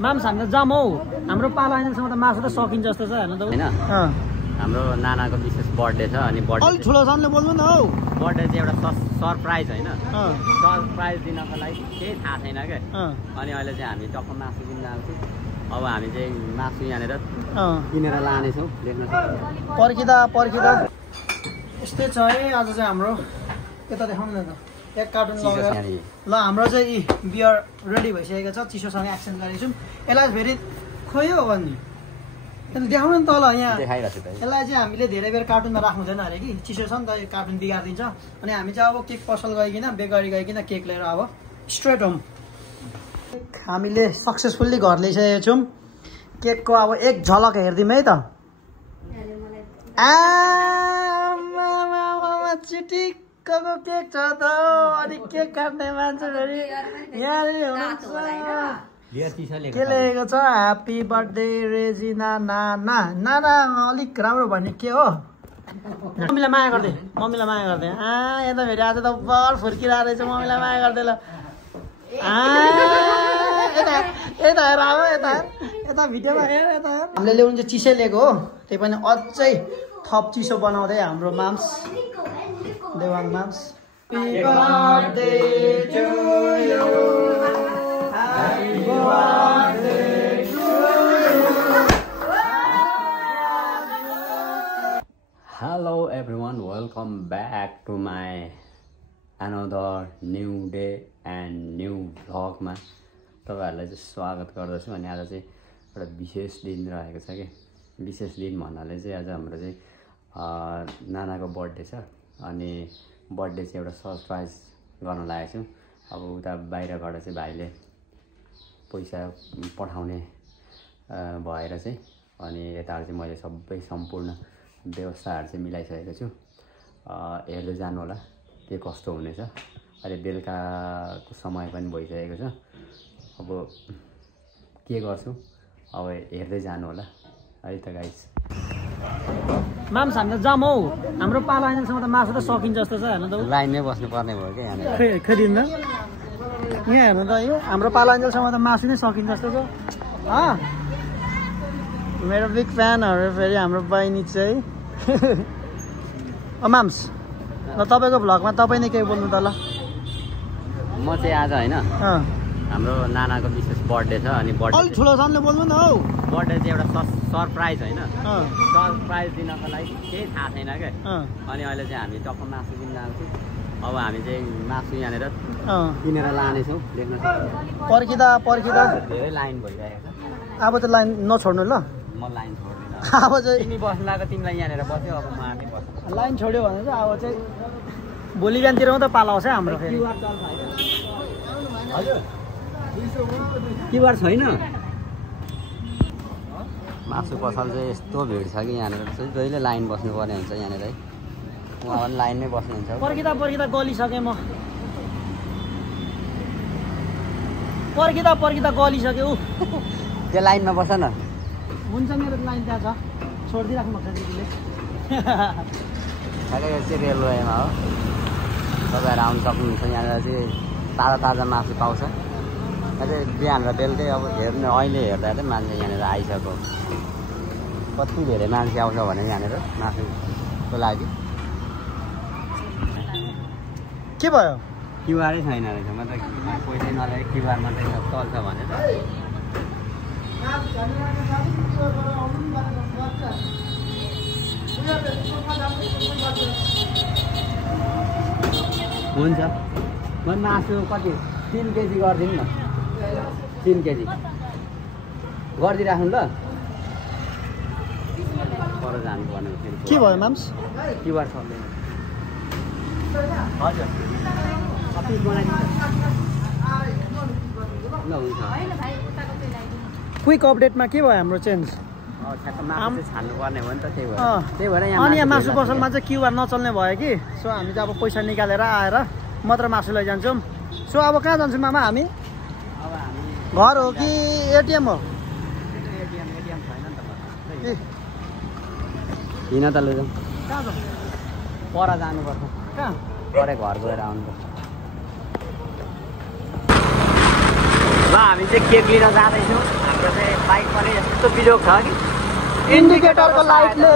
Mums हामीले जाम हौ हाम्रो पालो आइन्जेलसम्म त मासु त सकिन्छ जस्तो छ हेर्नु त हैन हाम्रो नानाको विशेष बर्थडे छ अनि बर्थडे अलि ठुलो सानले बोल्नु न हौ बर्थडे चाहिँ एउटा सरप्राइज हैन सरप्राइज दिनको लागि केही थाहा छैन के अनि अहिले चाहिँ हामी टक्क मासु किन्न जान्छौँ अब हामी चाहिँ मासु यहाँनिर किनेर लानेछौँ देख्न पर्खिँदा यस्तै छ है आज चाहिँ हाम्रो यता देखाउनु न त एक कार्टुन लगेर ल हाम्रो चाहिँ बियर रेडी भइसकेको छ चिसोसँग एक्सचेन्ज गरेछौँ यसलाई फेरि खोयो भन्ने देखाउनु नि तल यहाँ यसलाई चाहिँ हामीले धेरै बेर कार्टुनमा राख्नु हुँदैन अरे कि चिसो छ नि त यो कार्टुन बिगारिदिन्छ अनि हामी चाहिँ अब केक पसल गइकन बेकरी गइकन केक लिएर अब स्ट्रेट होम हामीले सक्सेसफुल्ली घर ल्याइसकेको छौँ केकको अब एक झलक हेरिदिउँ है त चिटिक्कको केक छ त अनि केक काट्ने मान्छे फेरि यहाँनिर हुनुहुन्छ के लेखेको छ ह्याप्पी बर्थडे रेजिना नाना नाना अलिक राम्रो भन्ने के हो मम्मीलाई माया गर्दै यता फेरि आज त बर फुर्किरहेको रहेछ मम्मीलाई माया गर्दै ल यता हेर अब यता भिडियोमा हेर यता हेर हामीले ल्याउनु चाहिँ चिसै लिएको हो त्यही पनि अझै थप चिसो बनाउँदै हाम्रो moms Dewang moms Happy birthday to you. Happy birthday to you. Hello everyone, welcome back to my another new day and new vlog मा तपाईहरुलाई चाहिँ स्वागत गर्दछु अनि आज चाहिँ एउटा विशेष दिन रहेको छ के विशेष दिन भन्नाले चाहिँ आज हाम्रो चाहिँ नानाको बर्थडे छ अनि बर्थडे चाहिँ एउटा सरप्राइज गर्न लागेको छु अब उता बाहिरबाट चाहिँ भाइले पैसा पठाउने भएर चाहिँ अनि यता चाहिँ मैले सबै सम्पूर्ण व्यवस्थाहरु चाहिँ मिलाइसकेको छु हेर्दै जानु होला के कस्तो हुनेछ अहिले बेलुकाको समय पनि भइसकेको छ अब के गर्छु अब हेर्दै जानु होला है त गाइस माम्स हामीले जाम हौ हाम्रो पालो आइन्जेलसम्म त मासु त सकिन्छ जस्तो छ हेर्नु त लाइनमै बस्नु पर्ने भयो के यहाँ खैदिन्न यहाँ हेर्नु त यो हाम्रो पालो आइन्जेलसम्म त मासु नै सकिन्छ जस्तो छ मेरो बिग फ्यानहरु फेरि हाम्रो बहिनी चाहिँ माम्स ल तपाईको भ्लगमा तपाई नै केही बोल्नु त ल म चाहिँ आज हैन हाम्रो नानाको विशेष बर्थडे छ अनि बर्थडे अलि ठुलो सानले बोल्नु न हौ बर्थडे चाहिँ एउटा सरप्राइज हैन सरप्राइज दिनको लागि केही थाहा छैन के अनि अहिले चाहिँ हामी टक्क मासु किन्न जान्छौँ अब हामी चाहिँ मासु यहाँनिर किनेर लानेछौँ देख्न पर्खिँदा धेरै लाइन भइरहेको छ अब त लाइन नछोड्नु ल म लाइन छोड्दिन अब चाहिँ तिमी बस्न लाग्यो तिमीलाई यहाँनिर बस्यो अब म हामी बस्छु लाइन छोड्यो भने चाहिँ अब चाहिँ भोलि बिहानतिर त पालो आउँछ है हाम्रो फेरि हजुर क्युआर छैन मासु पसल चाहिँ यस्तो भिड छ कि यहाँनिर चाहिँ जहिले लाइन बस्नुपर्ने हुन्छ यहाँनिर है उहाँ पनि लाइनमै बस्नुहुन्छ पर्खिँदा गलिसकेँ म पर्खिँदा गलिसक्यो त्यो लाइनमा बस न हुन्छ मेरो लाइन त्यहाँ छ छोडिदिइराख्नु भएको छ दिदीले ठ्याक्कै यो चाहिँ रेलवेमा हो तपाईँहरू आउनु सक्नुहुन्छ यहाँनिर चाहिँ ताजा मासु पाउँछ अझै बिहान र बेलुकै अब हेर्नु अहिले हेर्दा चाहिँ मान्छे यहाँनिर आइसक्यो कति धेरै मान्छे आउँछ भने यहाँनिर मासुको लागि के भयो क्युआरै छैन रहेछ म त पैसै नल्याए क्युआर मात्रै चल्छ भनेर हुन्छ म मासु कति 3 केजी गरिदिनु न 3 केजी गरिदिइराख्नु ल पर जानुपर्ने के भयो माम्स क्युआर चल्दैन हजुर सबै बनाइदिनु ल हुन्छ क्विक अपडेटमा के भयो हाम्रो चेन्ज छान्नुपर्ने हो नि त त्यही भएर अनि यहाँ मासु पसलमा चाहिँ क्युआर नचल्ने भयो कि सो हामी चाहिँ अब पैसा निकालेर आएर मात्र मासु लैजान्छौँ सो अब कहाँ जान्छौँ मामा हामी घर हो कि एटिएम हो एटिएम छैन नि त हिँड त लैजाउँ कहाँ जाउँ पर जानुपर्छ कहाँ परे घर गएर आउनुपर्छ ल हामी चाहिँ केक लिन जाँदैछौँ हाम्रो चाहिँ बाइकमा नै यस्तो बिजोग छ कि इन्डिकेटरको लाइटले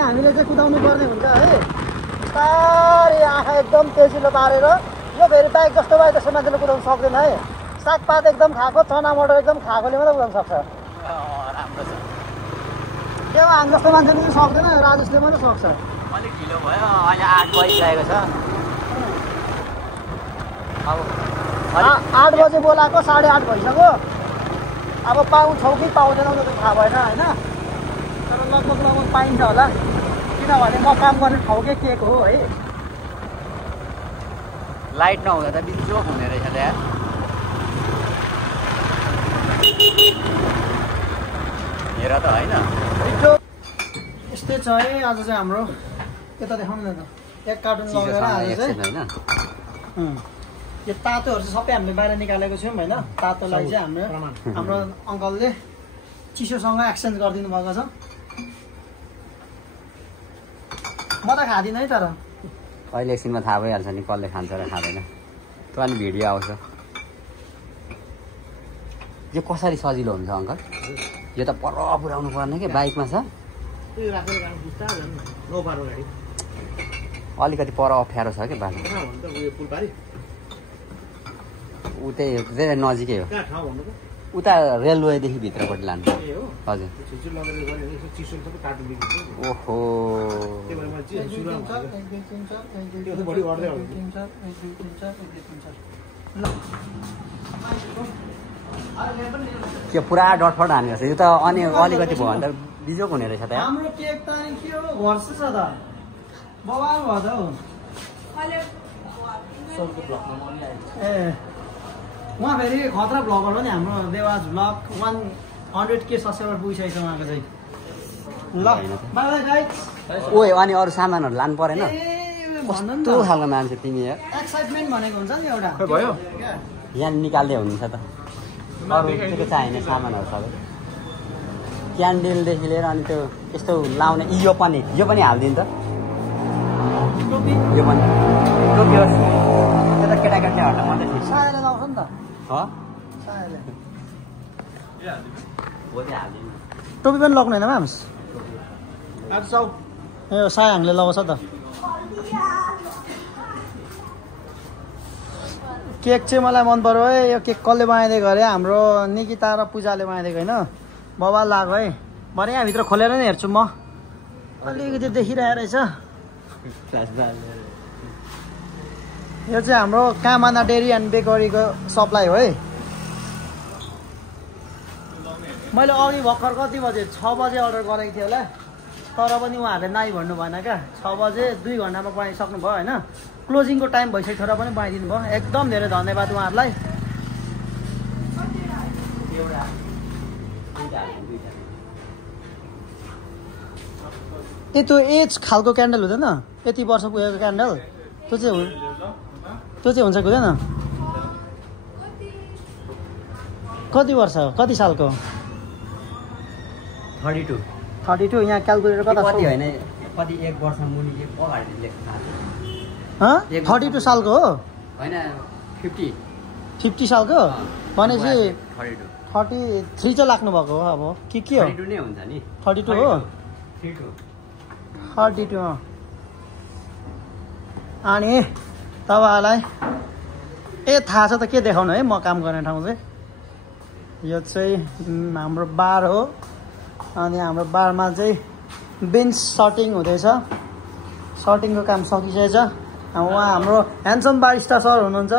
हामीले चाहिँ कुदाउनु पर्ने हुन्छ है। तारी आँखा एकदम तेजिलो पारेर यो फेरि बाइक जस्तो बाइक जस्तो मान्छेले कुदाउनु सक्दैन है। सागपात एकदम खाएको, चना मटर एकदम खाएकोले मात्रै कुदाउनु सक्छ। राम्रो छ। त्यो हामी जस्तो मान्छेले चाहिँ सक्दैन, राजेशले मात्रै सक्छ। अलिक ढिलो भयो, अहिले 8 बजिरहेको छ। अब 8 बजे बोलाएको 8:30 भइसक्यो। अब पाउँछौ कि पाउँदैनौ त्यो थाहा भएन होइन, तर लगभग पाइन्छ होला, किनभने म काम गर्ने ठाउँकै केक हो है। लाइट नहुँदा त बिजोग हुने रहेछ त यार। हेर त होइन यस्तै छ है। आज चाहिँ हाम्रो यता देखाउनु न त, एक कार्टुन लगेर आज चाहिँ यो तातोहरू चाहिँ सबै हामीले बाहिर निकालेको छौँ होइन। तातोलाई चाहिँ हाम्रो अङ्कलले चिसोसँग एक्सचेन्ज गरिदिनु भएको छ। म त खाँदिनँ है, तर अहिले एकछिनमा थाहा भइहाल्छ नि कसले खान्छ र खाँदैन। त्यो अनि भिडियो आउँछ। यो कसरी सजिलो हुन्छ अङ्कल? यो त पर पुऱ्याउनु पर्ने कि बाइकमा छ, अलिकति पर अप्ठ्यारो छ कि बाटो। उतै नजिकै हो, उता रेलवेदेखि भित्रपट्टि लानु। हजुर। ओहो के पुरा डटफट हान्ने रहेछ यो त। अनि अलिकति भयो भने त बिजोग हुने रहेछ त। हाम्रो केक त के हो, घर्छ छ त, बवाल भयो त हौ। ए उहाँ फेरि खतरा भ्लगर हो नि हाम्रो, देवाज भ्लग 100K सब्सक्राइबर पुगिसकेको छ उहाँको चाहिँ। ल बाई बाई गाइस। ओए अनि अरू सामानहरू लानु परेन? भन्नु नि कस्तो खालको मान्छे तिमी यार। एक्साइटमेन्ट भनेको हुन्छ नि एउटा। भयो यहाँ निकाल्दै हुनुहुन्छ त अरू के चाहिने सामानहरू सबै, क्यान्डलदेखि लिएर अनि त्यो यस्तो लाउने यो पनि हालिदिनु त। यो पनि टोपी होस्, त्यो त केटाकेटीहरूलाई मात्रै ठिक छ। सायले लाउँछ नि त, सायले हालिदिनु। टोपी पनि लगाउनु होइन माम्स? ए सायाङले लगाउँछ त। केक चाहिँ मलाई मन पर्यो है। यो केक कसले बनाइदिएको अरे? हाम्रो निकिता र पूजाले बनाइदिएको होइन। बवाल लाग्यो है। भरे यहाँभित्र खोलेर नै हेर्छु म, अलिकति देखिरहेको रहेछ। यो चाहिँ हाम्रो कामाना डेरी एन्ड बेकरीको सप्लाई हो है। मैले अघि भर्खर कति बजे 6 बजे अर्डर गरेको थिएँ होला, तर पनि उहाँहरूले नाइ भन्नु भएन क्या। 6 बजे 2 घन्टामा बनाइसक्नु भयो होइन। क्लोजिङको टाइम भइसक्यो तर पनि बनाइदिनु भयो, एकदम धेरै धन्यवाद उहाँहरूलाई। त्यो एज खालको क्यान्डल हुँदैन, यति वर्ष पुगेको क्यान्डल त्यो चाहिँ हुन्छ कि हुँदैन? कति वर्ष हो, कति सालको? 32 यहाँ क्यालकुलेटर कता कति होइन, कति 1 वर्ष मुनि अगाडि लेख्नु 32 सालको हो होइन, 50 सालको भनेपछि 33 चाहिँ लाग्नु भएको हो। अब के हो 32 नै हुन्छ नि। 32 हो, 32 हो। अनि तपाईँहरूलाई थाहा छ त के देखाउनु है, म काम गर्ने ठाउँ चाहिँ यो चाहिँ हाम्रो बार हो। अनि हाम्रो बारमा चाहिँ बेन्च सर्टिङ हुँदैछ, सर्टिङको काम सकिसकेछ। उहाँ हाम्रो ह्यान्डसम बारिस्टा सर हुनुहुन्छ।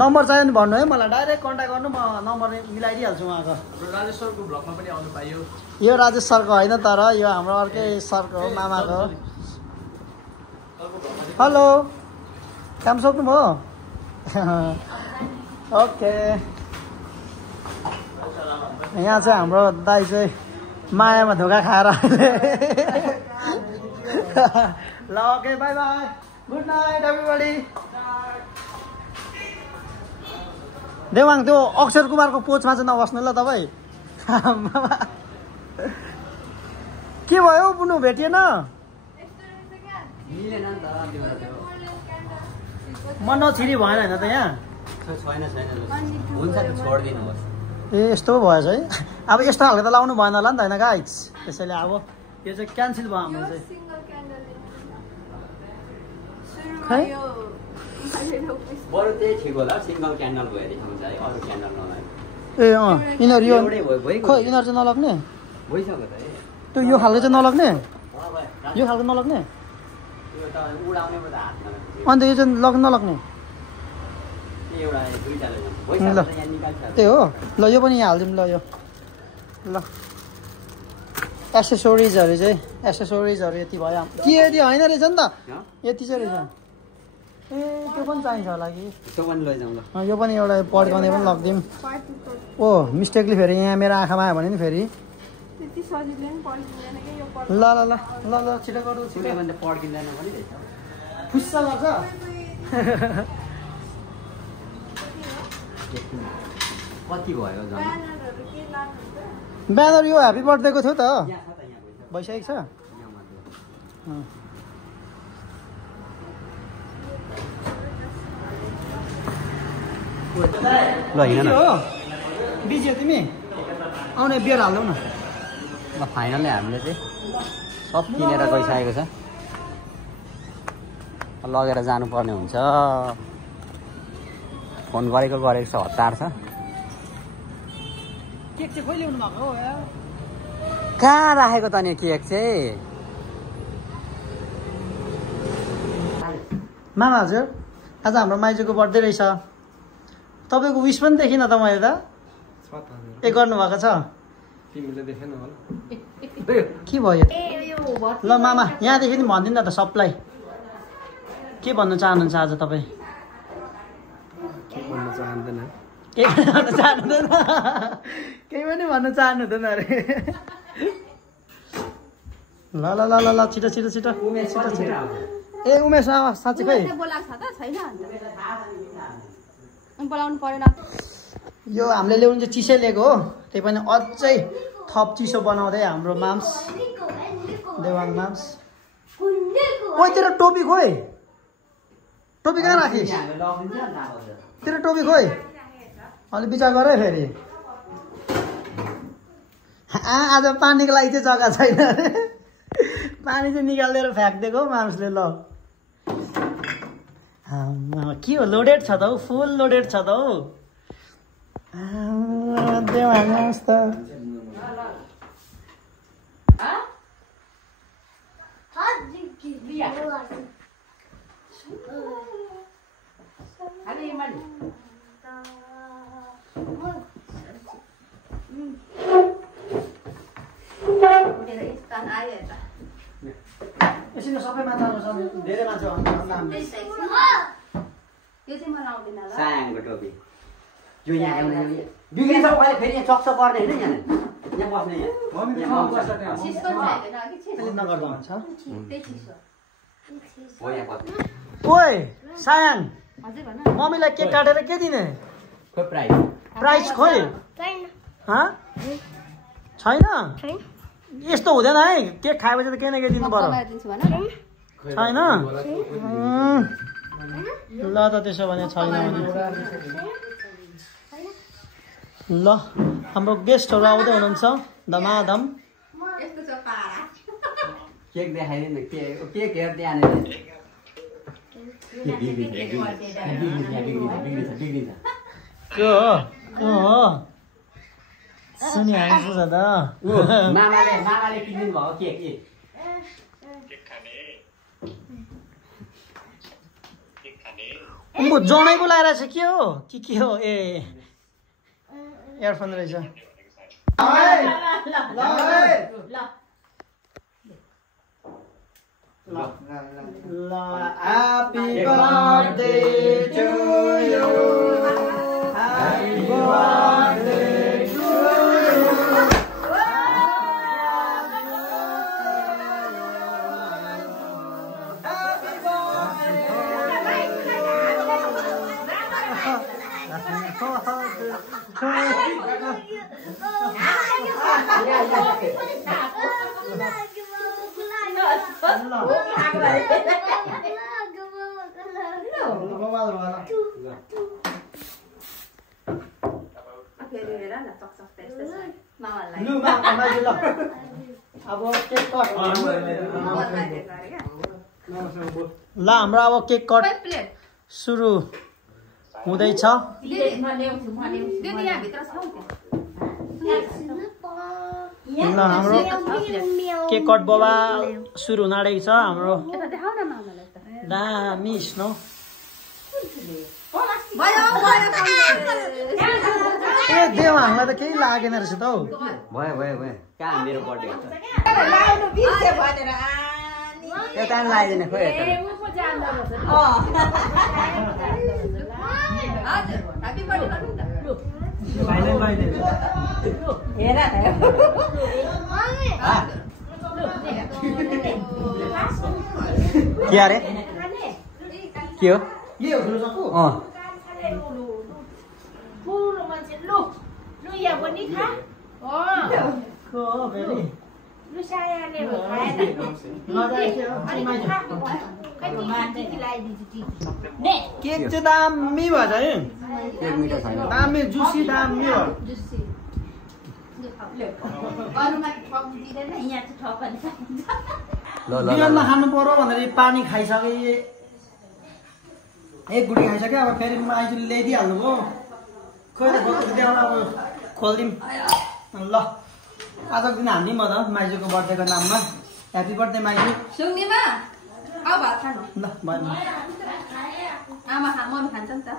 नम्बर चाहियो भने भन्नु है, मलाई डाइरेक्ट कन्ट्याक्ट गर्नु, म नम्बर मिलाइदिइहाल्छु उहाँको। राजेश सरको भ्लगमा पनि आउनु पाइयो। यो राजेश सरको होइन, तर यो हाम्रो अर्कै सरको हो, मामाको हो। हेलो, काम सक्नुभयो? ओके। यहाँ चाहिँ हाम्रो दाइ चाहिँ मायामा धोका खाएर ल okay bye bye, good night everybody. Dewang त्यो अक्षर कुमारको पोचमा चाहिँ नबस्नु ल तपाईँ। के भयो बुनु, भेटिएन? म नछिरी भएन होइन त यहाँ? छैन हुन्छ, छोडिदिनुहोस्। ए यस्तो पो भएछ है अब यस्तो खालको त लाउनु भएन होला नि त होइन गाइस त्यसैले अब यो चाहिँ क्यान्सल भयो हाम्रो चाहिँ खै बरु त्यही ठिक होला सिङ्गल क्यान्डल भयो हुन्छ है अरू क्यान्डल नलाग्ने ए यिनीहरू यो खै यिनीहरू चाहिँ नलग्ने भइसक्यो त त्यो यो खालको चाहिँ नलग्ने यो खालको नलग्ने यो त उडाउने पो त हातमा अन्त यो चाहिँ नलग्ने एउटा दुईटाले भइसक्यो त यहाँ निकाल्छ त्यही हो ल यो पनि यहाँ हालिदिउँ ल यो ल एसेसोरिजहरू यति भयो कि यति होइन रहेछ नि त यति चाहिँ रहेछ ए त्यो पनि चाहिन्छ होला कि त्यो पनि लैजाउँ ल यो पनि एउटा पड्काउने पनि लगिदिउँ ओ मिस्टेकली फेरि यहाँ मेरो आँखामा आयो भने नि फेरि ल ल ल ल ल छिटो गर्नु छिटो भने पड्किँदैन पनि रहेछ फुस्स गर्छ कति भयो झन् ब्यानर यो ह्याप्पी बर्थडेको थियो त भइसकेको छ ल हिँड न हो बिजी हो तिमी आउने बियर हाल्दौ न ल फाइनली हामीले चाहिँ सब किनेर गइसकेको छ लगेर जानुपर्ने हुन्छ फोन गरेको छ हतार छ केक चाहिँ कहिले ल्याउनु भएको हो यार कहाँ राखेको त नि केक चाहिँ मामा हजुर आज हाम्रो माइजूको बर्थडे रहेछ तपाईँको विस पनि देखिनँ त मैले त ए गर्नुभएको छ के भयो ल मामा यहाँदेखि नि भनिदिनु न त सबलाई के भन्नु चाहनुहुन्छ आज तपाईँ केही पनि भन्नु चाहनुहुँदैन अरे ल ल ल ल ल छिटो छिटो छिटो छिटो छिटो ए उमेश साँच्चै खै यो हामीले ल्याउनु चाहिँ चिसै लिएको हो त्यही पनि अझै थप चिसो बनाउँदै हाम्रो माम्स देवाङ माम्स ओइ तेरो टोपी खोइ टोपी कहाँ राखिस् तेरो टोपी खोइ अलिक विचार गर है फेरि आज पानीको लागि चाहिँ जग्गा छैन पानी चाहिँ निकालेर फ्याँकिदिएको हौ माम्सले ल के हो लोडेड छ त हौ फुल लोडेड छ त हौ देवाङ माम्स त एकछिन सबै मान्छे धेरै मान्छे साङको टोपी यो यहाँ बिग्रिन्छ अहिले फेरि यहाँ चक्चक गर्ने होइन यहाँ बस्ने नगर्दा हुन्छ ओइ सायाङ मम्मीलाई केक काटेर के दिने खोइ प्राइस खोइ छैन यस्तो हुँदैन है केक खाएपछि त केही न केही दिनु पर्यो छैन ल त त्यसो भने छैन भने ल हाम्रो गेस्टहरू आउँदै हुनुहुन्छ धमाधम केक देखाइदिनु केक हेर्दै आने के हो सुनिहाल्छु त मामाले किनिदिनु भएको केक जनै बोलाएर चाहिँ के हो के हो ए इयरफोन रहेछ Happy birthday to you. Happy birthday to you. Happy हेर न चकचक त्यस्तै छ मामालाई लु माइजू ल अब केक कट ल हाम्रो अब केक कट सुरु हुँदैछ ल हाम्रो केक कट बवाल सुरु हुन आँटेको छ हाम्रो दामी स्नो ए देव हामीलाई त केही लागेन रहेछ त हौ भयो भयो भयो कहाँ मेरो बर्थडे हुन्छ त्यो टाइम लाग्दैन खोइ के अरे के हो के हो ठुलो सक्छु केक चाहिँ दामी भएछ है केक मिठो छैन दामी जुसी दामी हो बिहानमा खानु पर्यो भनेर पानी खाइसके एक गुडी खाइसक्यो अब फेरि माइजूले ल्याइदिइहाल्नु भयो खोइ त त्यहाँबाट अब खोलिदिउँ ल आजको दिन हामी म त माइजूको बर्थडेको नाममा ह्याप्पी बर्थडे माइजू सुङ्गीमा अब भात खानु ल भयो आमा मम्मी खान्छ नि त